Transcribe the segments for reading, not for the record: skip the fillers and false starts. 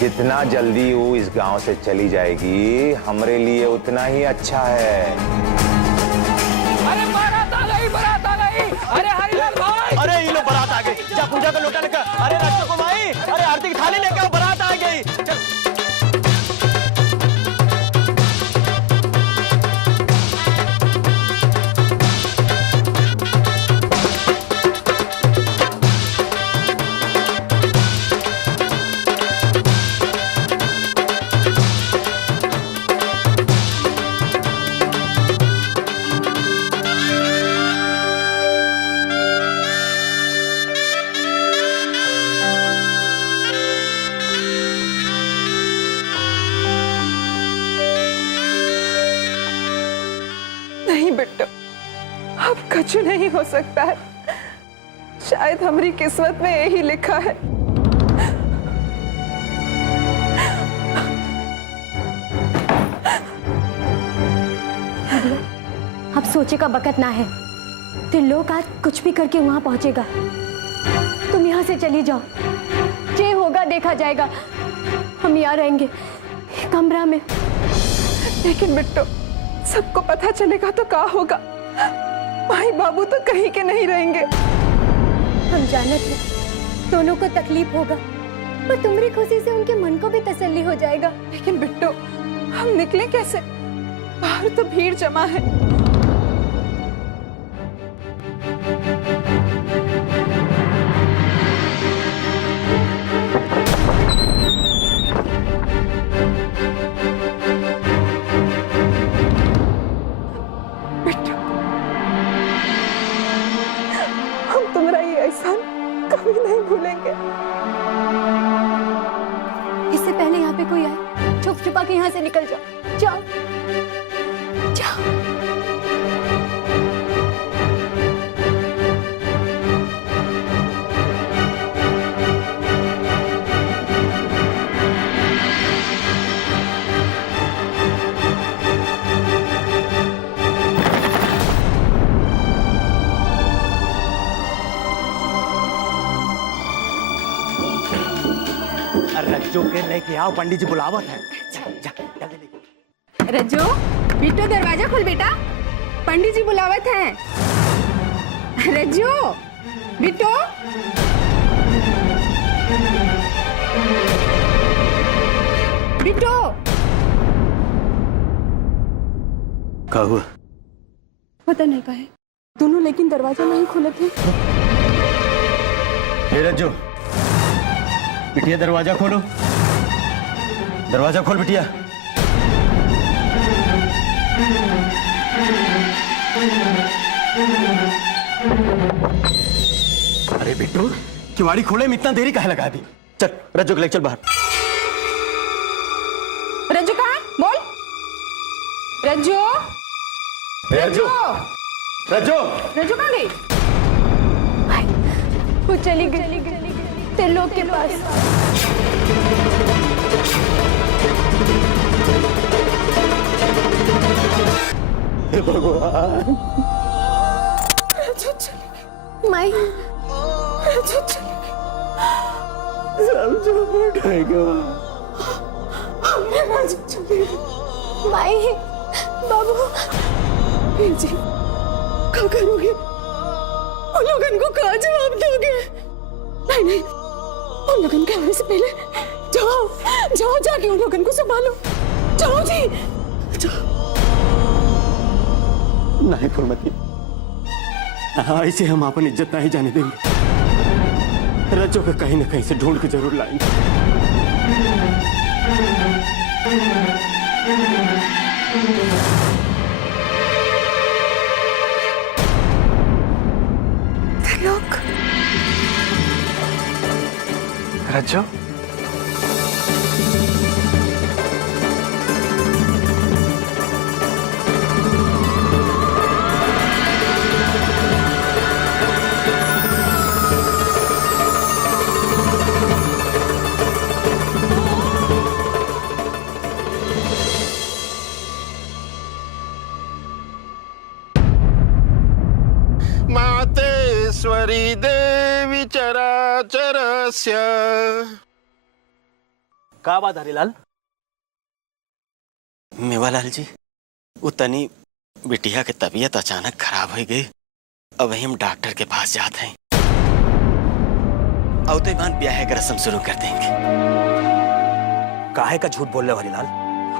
जितना जल्दी वो इस गांव से चली जाएगी हमारे लिए उतना ही अच्छा है। अरे बारात आ गई, बारात आ गई। अरे हरिलाल भाई, अरे ये लो बारात आ गई। जा पूजा का लोटा लेकर, अरे रक्षा को माई, अरे आरती की थाली लेकर आओ, बारात आ गई। चल। नहीं बिट्टू, अब कुछ नहीं हो सकता है। शायद हमारी किस्मत में यही लिखा है। अब सोचे का वक्त ना है। त्रिलोक आज कुछ भी करके वहां पहुंचेगा। तुम यहाँ से चली जाओ, जे होगा देखा जाएगा। हम यहाँ रहेंगे कमरा में। लेकिन बिट्टू, सबको पता चलेगा तो क्या होगा? भाई बाबू तो कहीं के नहीं रहेंगे। हम जानत हैं दोनों को तकलीफ होगा, पर तुम्हारी खुशी से उनके मन को भी तसल्ली हो जाएगा। लेकिन बिट्टू, हम निकले कैसे? बाहर तो भीड़ जमा है। बिट्टू, हम तुम्हारा ये एहसान कभी नहीं भूलेंगे। इससे पहले यहाँ पे कोई आए, छुप छुपा के यहाँ से निकल जाओ। जाओ जाओ। रज्जू के लेके आओ, पंडित जी बुलावत है। जा, जा, जल्दी लेके। रज्जू, बिट्टू दरवाजा खोल बेटा, पंडित जी बुलावत हैं। रज्जू, बिट्टू, बिट्टू। क्या हुआ? पता नहीं का है, दोनों लेकिन दरवाजा नहीं खोले थे। हे रज्जू, बिटिया दरवाजा खोलो, दरवाजा खोल बिटिया। अरे बिट्टू, किवाड़ी खोले में इतना देरी काहे लगा दी? चल रज्जू के ले चल बाहर। रज्जू कहाँ? बोल। रज्जू, रज्जू, रज्जू, रज्जू कहाँ गई? वो चली गई त्रिलोक के पास। हे भगवान, माई, सब झूठ है क्या? माई, बाबू, जी, क्या करोगे? उन लोगों को कहाँ जवाब दोगे? नहीं नहीं, उन लोगों के आने से पहले जाओ जाओ, जाके उन लोगों को संभालो। जाओ जी, जाओ। नहीं फुलमती, ऐसे हम अपन इज्जत नहीं जाने देंगे। रज्जू को कहीं न कहीं से ढूंढ के जरूर लाएंगे। त्रिलोक, रज्जू, मातेश्वरी देवी चराचरस्य। का बात हरिलाल? मेवालाल जी, वो तनी बिटिया के तबीयत अचानक खराब हो गई। अब हम डॉक्टर के पास जाते हैं। औते बाद ब्याह की रस्म शुरू कर देंगे। काहे का झूठ बोल रहे हो हरिलाल?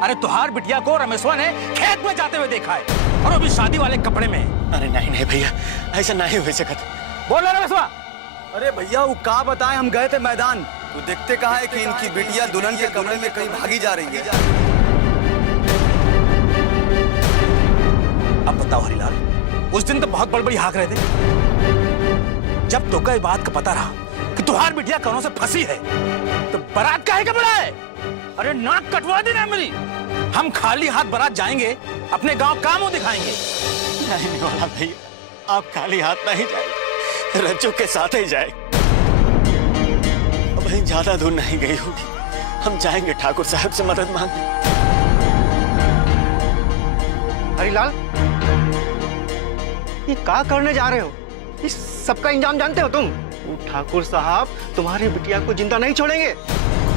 अरे तुहार बिटिया को रमेशवा ने खेत में जाते हुए देखा है और अभी शादी वाले कपड़े में है। अरे नहीं नहीं भैया, ऐसा नहीं हो सकता। बोल रहे रमेशवा। अरे भैया वो का बताएं, हम गए थे मैदान तो देखते कहा है कि इनकी बिटिया दुल्हन के कमरे में कहीं भागी जा रही है। अब बताओ हरिलाल, उस दिन तो बहुत बड़बड़ी हाँक रहे थे। जब तो कई बात का पता रहा कि तुहार बिटिया कौनों से फंसी है तो बारात काहे का बड़ा है? अरे नाक कटवा देना मेरी। हम खाली हाथ बारात जाएंगे, अपने गांव का मुंह दिखाएंगे। नहीं वाला भैया, आप खाली हाथ नहीं जाए, रज्जू के साथ ही जाए। अब हम ज्यादा दूर नहीं गई होगी, हम जाएंगे ठाकुर साहब से मदद मांगने। हरिलाल, ये क्या करने जा रहे हो? इस सबका इंजाम जानते हो तुम? वो ठाकुर साहब तुम्हारी बिटिया को जिंदा नहीं छोड़ेंगे।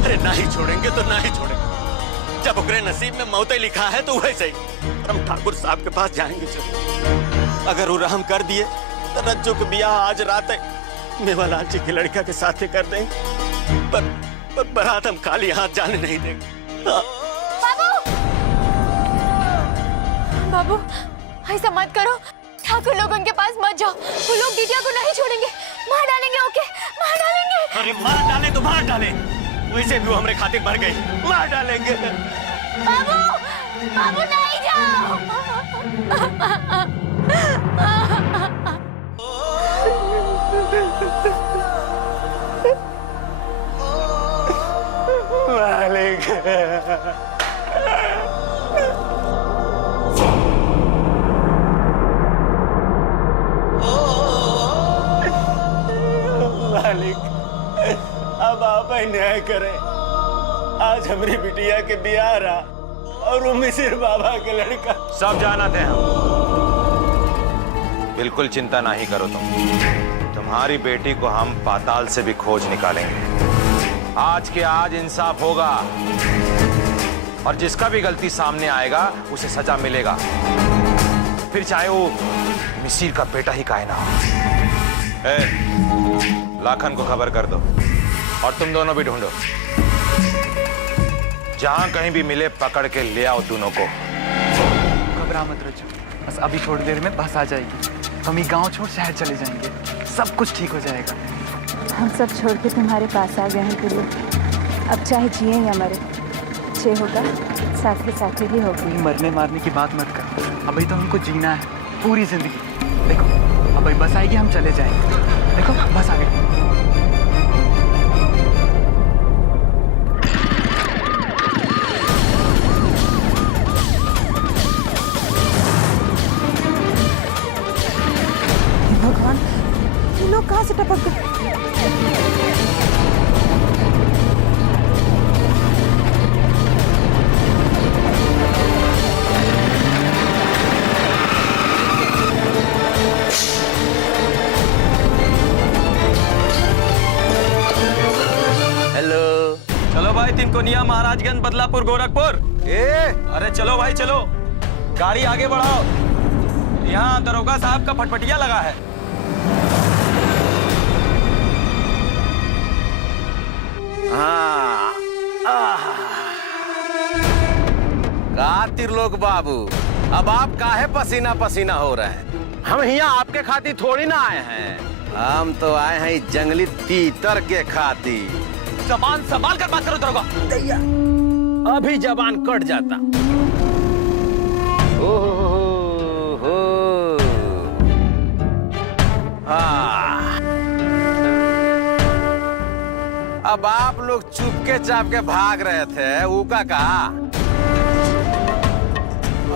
अरे नहीं छोड़ेंगे तो नहीं छोड़ेंगे। जब उकरे नसीब में मौत लिखा है तो वैसे ही हम ठाकुर साहब के पास जाएंगे। चलो, अगर वो रहम कर दिए तो रज्जू के ब्याह आज रात मेवालाल जी की लड़का के साथ ही कर देंगे। पर बारात हम खाली हाथ जाने नहीं देंगे। बाबू, ऐसा मत करो। ठाकुर लोग उनके पास मत जाओ। वो लोग बिटिया को नहीं छोड़ेंगे, मार डालेंगे। ओके, मार डालेंगे। अरे मार डाले तो मार डाले, वैसे भी वो हमारे खातिर मर गई। मार डालेंगे। बाबू, बाबू नहीं जाओ। मालिक, मालिक, अब आप ही न्याय करें। आज हमारी बिटिया के ब्याह रहा और वो मिसिर बाबा के लड़का। सब जाना थे हम। बिल्कुल चिंता नहीं करो तुम। तुम्हारी बेटी को हम पाताल से भी खोज निकालेंगे। आज के आज इंसाफ होगा और जिसका भी गलती सामने आएगा उसे सजा मिलेगा, फिर चाहे वो मिसिर का बेटा ही काहे ना हो। लाखन को खबर कर दो और तुम दोनों भी ढूंढो। जहां कहीं भी मिले पकड़ के ले आओ दोनों को। घबरा मत रज्जू, बस अभी थोड़ी देर में बस आ जाएगी। हम ये गांव छोड़ शहर चले जाएंगे, सब कुछ ठीक हो जाएगा। हम सब छोड़ के तुम्हारे पास आ गए हैं गुरु। अब चाहे जिए या मरे, जे होगा साथे साथे ही होगा। कोई मरने मारने की बात मत कर, अभी तो हमको जीना है पूरी जिंदगी। देखो अभी बस आएगी, हम चले जाएंगे। देखो बस आ गई। भगवान, ये लोग कहाँ से टपक गए? हेलो, चलो भाई, तिनकोनिया, महाराजगंज, बदलापुर, गोरखपुर। अरे चलो भाई चलो, गाड़ी आगे बढ़ाओ। यहाँ दरोगा साहब का फटफटिया लगा है। हाँ, का त्रिलोक बाबू, अब आप काहे पसीना पसीना हो रहे हैं? हम यहाँ आपके खातिर थोड़ी ना आए हैं, हम तो आए हैं जंगली तीतर के खातिर। जबान संभाल कर बात करो दरोगा। दैया, अभी जबान कट जाता। ओहो, हाँ। अब आप लोग चुपके चाप के भाग रहे थे, ऊका कहा?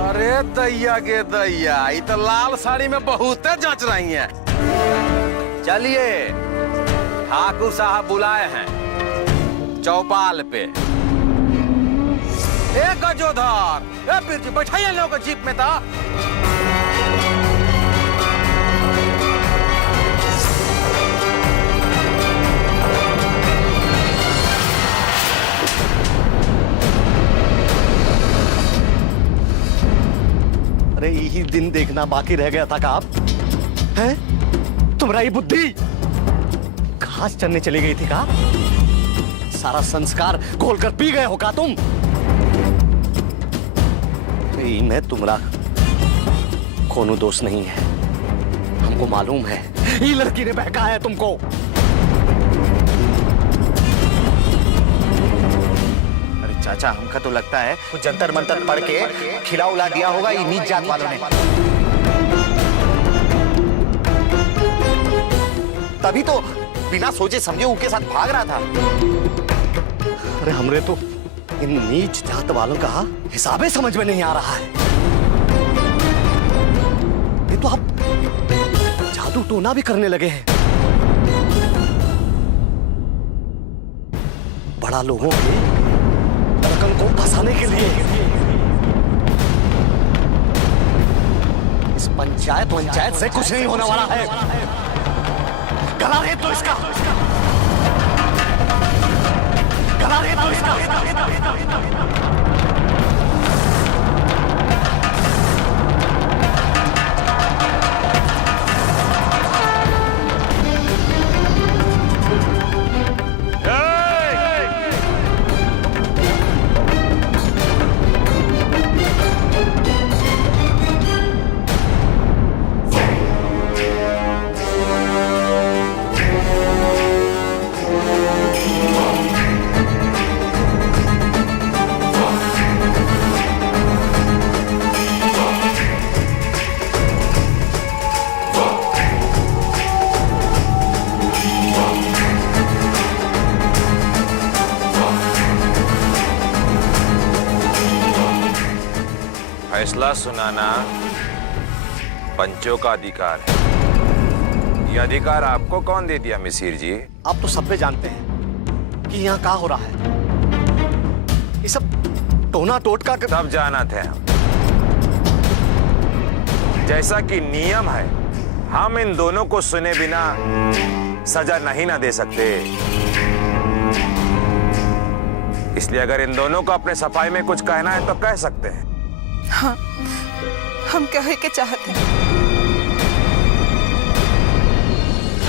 अरे दैया गे दैया, ये तो लाल साड़ी में बहुत जच रही हैं। चलिए, ठाकुर साहब बुलाए हैं चौपाल पे। गजोधर, बिरजू बैठाइए लोग जीप में था। यही दिन देखना बाकी रह गया था का आप हैं? तुम्हारा ये बुद्धि घास चरने चली गई थी का? सारा संस्कार घोलकर पी गए हो का तुम? नहीं, मैं तुम्हारा कोनो दोष नहीं है। हमको मालूम है ये लड़की ने बहकाया है तुमको। अरे चाचा, हमका तो लगता है कुछ जंतर मंतर पढ़ के खिला उला दिया होगा ये नीच जात वालों ने। तभी तो बिना सोचे समझे उनके साथ भाग रहा था। अरे हमरे तो इन नीच जात वालों का हिसाबे समझ में नहीं आ रहा है। ये तो आप जादू टोना भी करने लगे हैं। बड़ा लोगों के रकम को फंसाने के लिए इस पंचायत से कुछ नहीं होने वाला है। गला रेत तो इसका, गला रेत तो इसका। फैसला सुनाना पंचों का अधिकार है। ये अधिकार आपको कौन दे दिया मिसिर जी? आप तो सब पे जानते हैं कि यहाँ क्या हो रहा है। ये सब टोना टोटका सब जाना थे हम। जैसा कि नियम है, हम इन दोनों को सुने बिना सजा नहीं ना दे सकते। इसलिए अगर इन दोनों को अपने सफाई में कुछ कहना है तो कह सकते हैं। हाँ, हम कहे के चाहते हैं,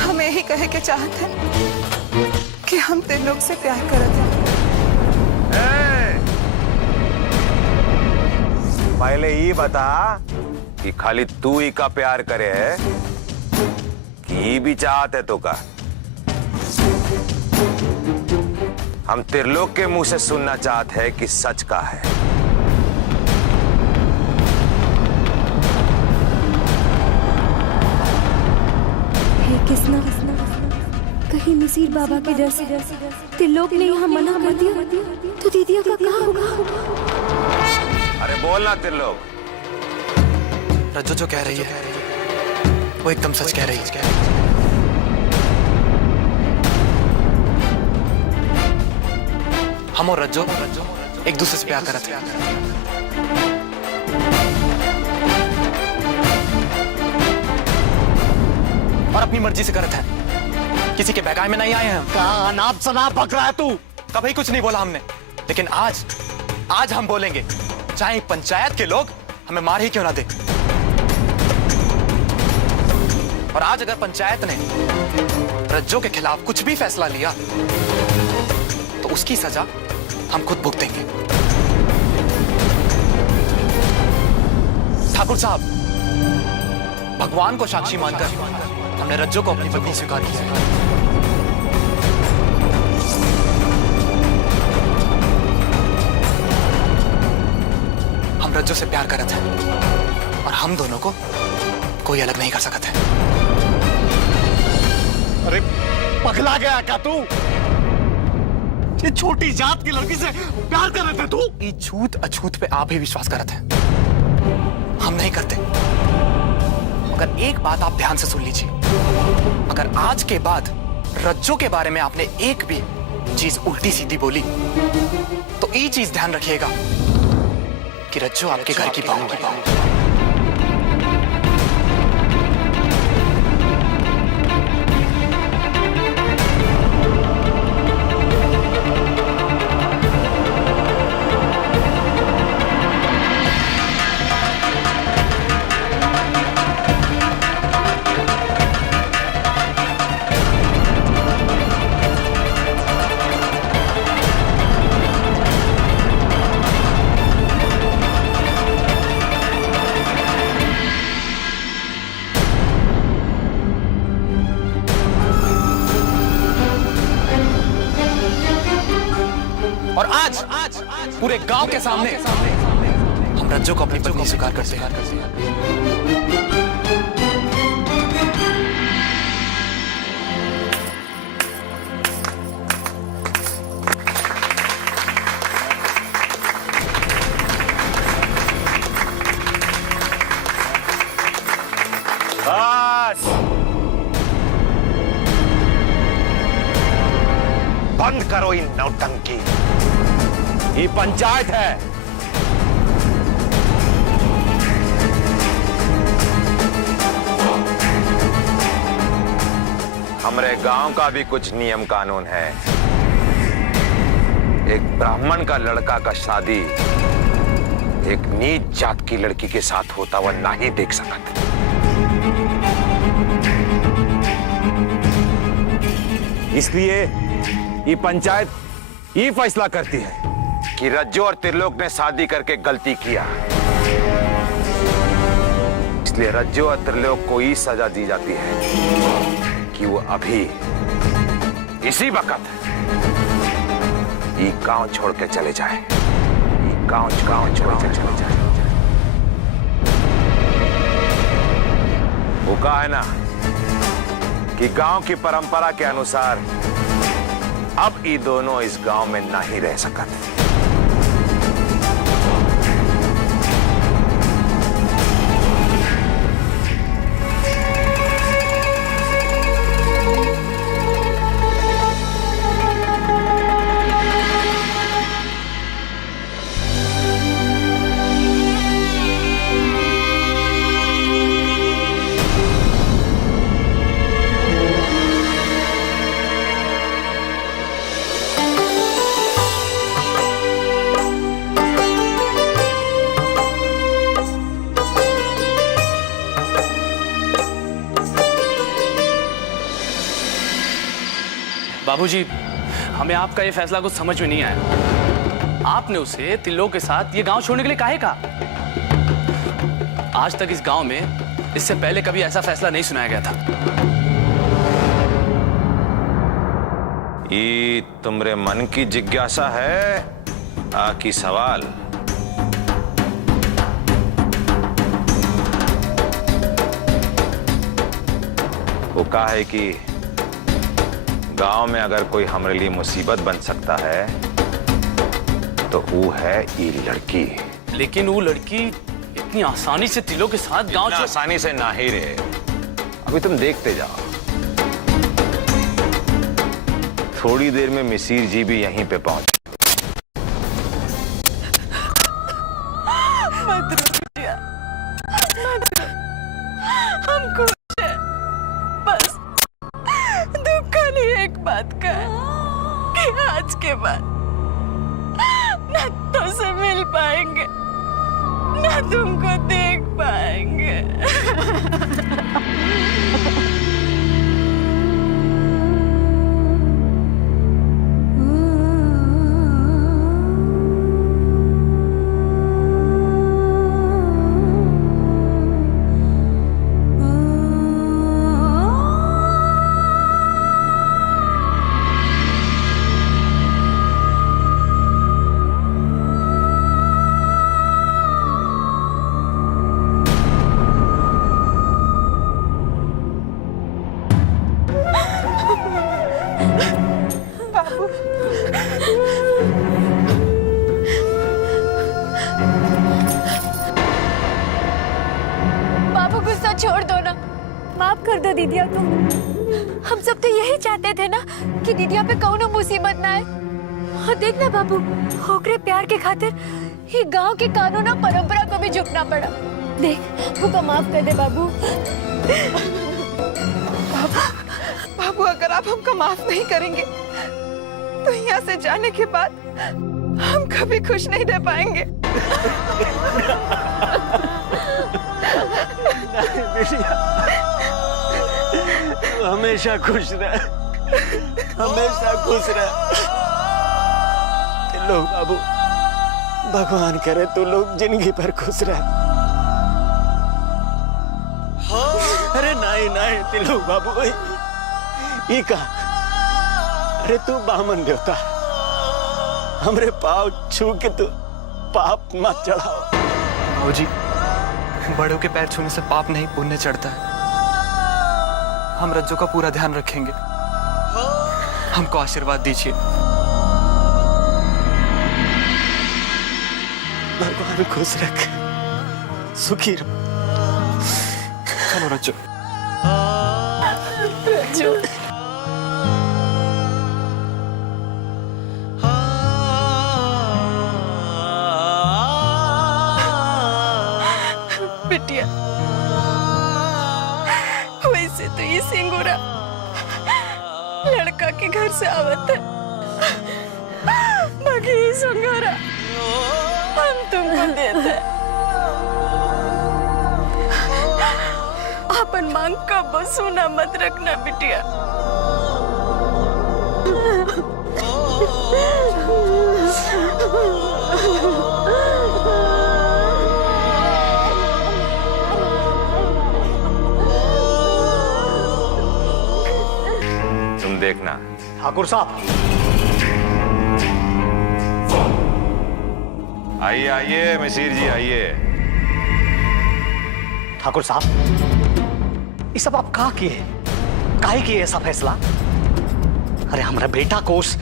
हम यही कहे के चाहते हैं कि हम तेरे लोग से प्यार करते हैं। पहले ये बता कि खाली तू ही का प्यार करे है कि ये भी चाहते तो का? हम त्रिलोक के मुंह से सुनना चाहते हैं कि सच का है। किसना कहीं मिसिर बाबा के डर से त्रिलोक ने यहाँ मना कर दिया तो दीदिया का कहाँ होगा? अरे बोलना त्रिलोक। रज्जो जो कह रही है वो एकदम सच कह रही है। हम और रज्जो एक दूसरे से प्यार करते हैं और अपनी मर्जी से करते हैं। किसी के बहकावे में नहीं आए हैं हम। कहाँ अनाप शनाप बक रहा है तू? कभी कुछ नहीं बोला हमने, लेकिन आज हम बोलेंगे, चाहे पंचायत के लोग हमें मार ही क्यों ना दे। और आज अगर पंचायत ने रज्जो के खिलाफ कुछ भी फैसला लिया तो उसकी सजा हम खुद भुगतेंगे। ठाकुर साहब, भगवान को साक्षी मानकर हमने रज्जो को अपनी पत्नी स्वीकार किया है। हम रज्जो से प्यार करते हैं और हम दोनों को कोई अलग नहीं कर सकते। अरे पगला गया क्या तू? ये छोटी जात की लड़की से प्यार कर रहे थे तू? ये छूत अछूत पे आप ही विश्वास करते हैं, हम नहीं करते। मगर एक बात आप ध्यान से सुन लीजिए, अगर आज के बाद रज्जो के बारे में आपने एक भी चीज उल्टी सीधी बोली तो ये चीज ध्यान रखिएगा कि रज्जो आपके घर की बहू की। और आज पूरे गांव के सामने हम रज्जो को अपनी पत्नी स्वीकार करते हैं। बस बंद करो इन नौटंकी। ये पंचायत है, हमारे गांव का भी कुछ नियम कानून है। एक ब्राह्मण का लड़का का शादी एक नीच जात की लड़की के साथ होता हुआ नहीं देख सकता। इसलिए ये पंचायत ये फैसला करती है कि रज्जो और त्रिलोक ने शादी करके गलती किया, इसलिए रज्जो और त्रिलोक को ये सजा दी जाती है कि वो अभी इसी वक्त ये गांव छोड़ के चले जाए। ये गांव छोड़ के चले जाए। वो कहा है ना कि गांव की परंपरा के अनुसार अब ये दोनों इस गांव में नहीं रह सकते। बाबूजी, हमें आपका ये फैसला कुछ समझ में नहीं आया। आपने उसे त्रिलोक के साथ ये गांव छोड़ने के लिए काहे कहा? आज तक इस गांव में इससे पहले कभी ऐसा फैसला नहीं सुनाया गया था। ये तुम्हारे मन की जिज्ञासा है कि सवाल? वो कहा है कि गांव में अगर कोई हमारे लिए मुसीबत बन सकता है तो वो है ये लड़की। लेकिन वो लड़की इतनी आसानी से त्रिलोक के साथ गांव छोड़ आसानी से ना ही रहे। अभी तुम देखते जाओ, थोड़ी देर में मिसिर जी भी यहीं पे पहुंच। हमको बस दुख खाली एक बात का है कि आज के बाद न तो से मिल पाएंगे न तुमको देख पाएंगे। बाबू गुस्सा छोड़ दो ना, माफ कर दो दीदिया को। हम सब तो यही चाहते थे ना कि दीदिया पे कौनो मुसीबत ना आए। हाँ देखना बाबू, होकरे प्यार के खातिर ये गांव के कानून और परंपरा को भी झुकना पड़ा। देख वो माफ कर दे बाबू। बाबू अगर आप हमको माफ नहीं करेंगे तो यहाँ से जाने के बाद हम कभी खुश नहीं रह पाएंगे। तू हमेशा खुश रह, हमेशा खुश रह। लोग बाबू, भगवान करे तू लोग जिंदगी भर खुश रह। अरे नहीं नहीं तिलू बाबू, ये कहा, अरे तू बामन देवता, हमरे पाँव छू के तू पाप मत चढ़ाओ। बाबूजी, बड़ों के पैर छूने से पाप नहीं पुण्य चढ़ता है। हम रज्जो का पूरा ध्यान रखेंगे। हमको आशीर्वाद दीजिए। भगवान खुश रख, सुखी रहो। चलो रज्जो। रज्जू, बिटिया, वैसे तो ये सिंगूरा लड़का के घर से आवत है, बाकी ये संगारा हम तुमको देते हैं। अपन मांग का बसूना मत रखना बिटिया। तुम देखना। ठाकुर साहब, आइए आइए मिसिर जी आइए। ठाकुर साहब, ये सब आप कहा किए? काहे किए ऐसा फैसला? अरे हमारा बेटा को उस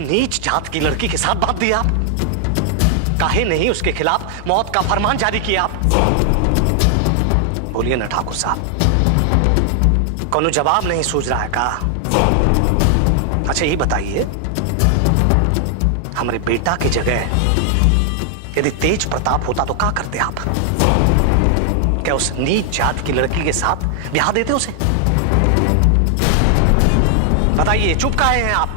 नीच जात की लड़की के साथ बांध दिया आप। काहे नहीं उसके खिलाफ मौत का फरमान जारी किया आप? बोलिए ना ठाकुर साहब, कोनो जवाब नहीं सूझ रहा है का? अच्छा ये बताइए, हमारे बेटा की जगह यदि तेज प्रताप होता तो क्या करते आप? क्या उस नीच जात की लड़की के साथ ब्याह देते उसे? बताइए, चुप काहे हैं आप?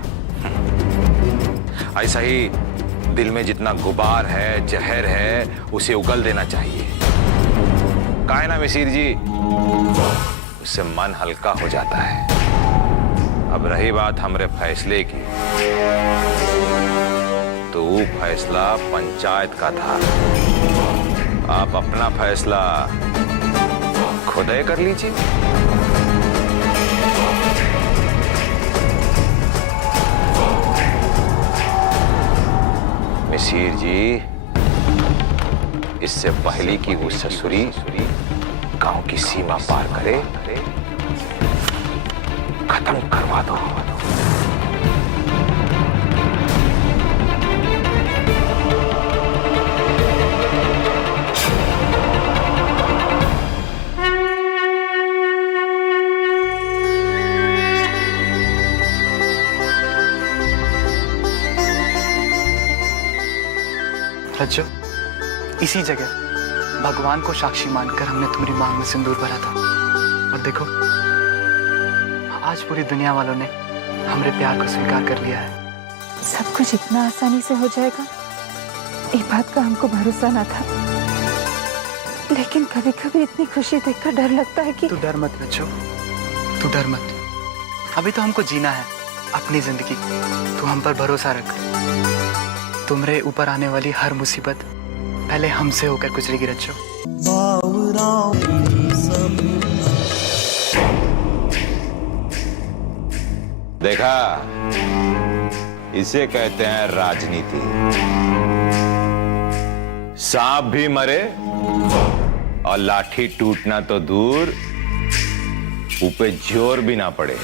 ऐसा ही दिल में जितना गुबार है, जहर है, उसे उगल देना चाहिए। काहे ना मिसिर जी, उससे मन हल्का हो जाता है। अब रही बात हमरे फैसले की, तो वो फैसला पंचायत का था। आप अपना फैसला खुद ही कर लीजिए। मिसिर जी, इससे पहले कि वो ससुरी गांव की सीमा पार करे, खत्म करवा दो। रज्जो, इसी जगह भगवान को साक्षी मानकर हमने तुम्हारी मांग में सिंदूर भरा था। और देखो, आज पूरी दुनिया वालों ने हमारे प्यार को स्वीकार कर लिया है। सब कुछ इतना आसानी से हो जाएगा, ये बात का हमको भरोसा ना था। लेकिन कभी कभी इतनी खुशी देखकर डर लगता है कि... तू डर मत रज्जो, तू डर मत। अभी तो हमको जीना है अपनी जिंदगी। तू हम पर भरोसा रख। तुम्हारे ऊपर आने वाली हर मुसीबत पहले हमसे होकर गुजरेगी रज्जो। देखा, इसे कहते हैं राजनीति। सांप भी मरे और लाठी टूटना तो दूर, ऊपर जोर भी ना पड़े।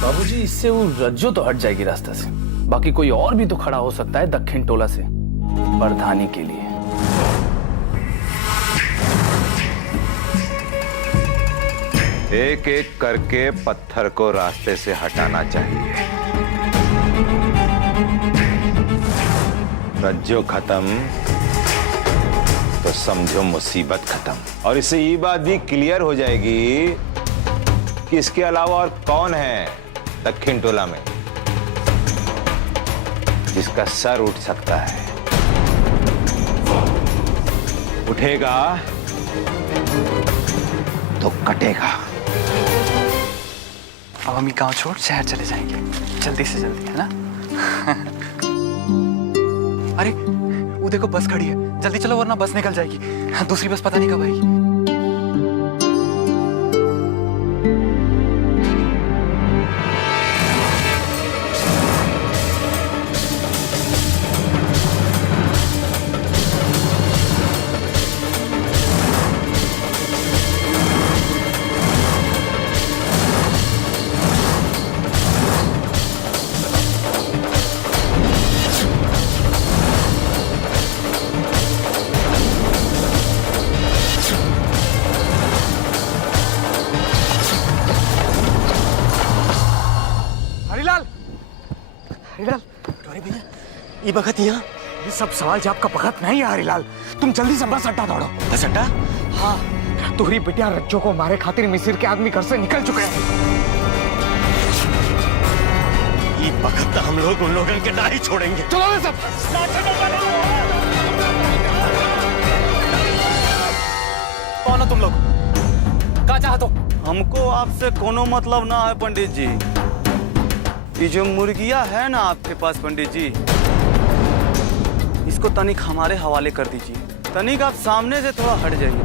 बाबूजी, इससे वो रज्जो तो हट जाएगी रास्ते से। बाकी कोई और भी तो खड़ा हो सकता है दक्षिण टोला से प्रधानी के लिए। एक एक करके पत्थर को रास्ते से हटाना चाहिए। रज्जो खत्म तो समझो मुसीबत खत्म। और इससे ये बात भी क्लियर हो जाएगी कि इसके अलावा और कौन है दक्षिण टोला में जिसका सर उठ सकता है। उठेगा तो कटेगा। अब हम ये गांव छोड़ शहर चले जाएंगे, जल्दी से जल्दी, है ना? अरे वो देखो, बस खड़ी है, जल्दी चलो वरना बस निकल जाएगी। दूसरी बस पता नहीं कब आएगी। हरिलाल, अरे भैया ये बखत यहाँ, ये सब सवाल जवाब का बखत नहीं है हरिलाल। तुम जल्दी से बस अड्डा दौड़ो। बस अड्डा? हाँ, तुम्हारी बिटिया रज्जो को मारे खातिर मिसिर के आदमी घर से निकल चुके हैं। ये बखत हम लोग उन लोगों के ना ही छोड़ेंगे। चलो सब। कौन हो तुम लोग? क्या चाहते हो? हमको आपसे कोनो मतलब ना है पंडित जी। ये जो मुर्गिया है ना आपके पास पंडित जी, इसको तनिक हमारे हवाले कर दीजिए। तनिक आप सामने से थोड़ा हट जाइए।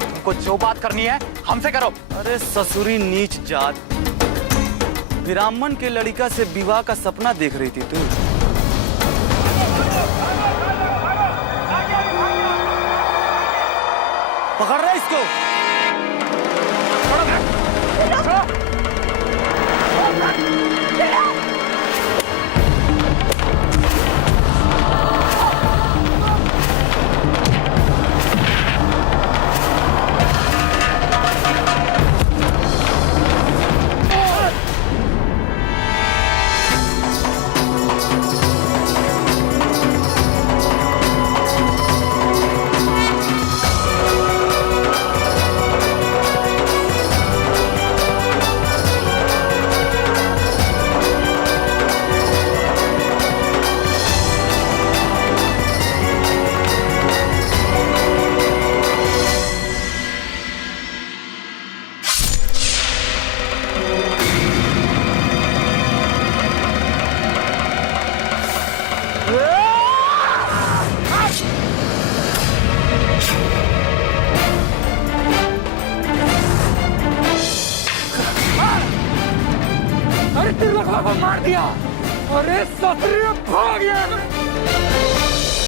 तुमको जो बात करनी है हमसे करो। अरे ससुरी नीच जात, ब्राह्मण के लड़का से विवाह का सपना देख रही थी तू। पकड़ रहा इसको। अरे तिरलक बाबा मार दिया। अरे ससुरी भाग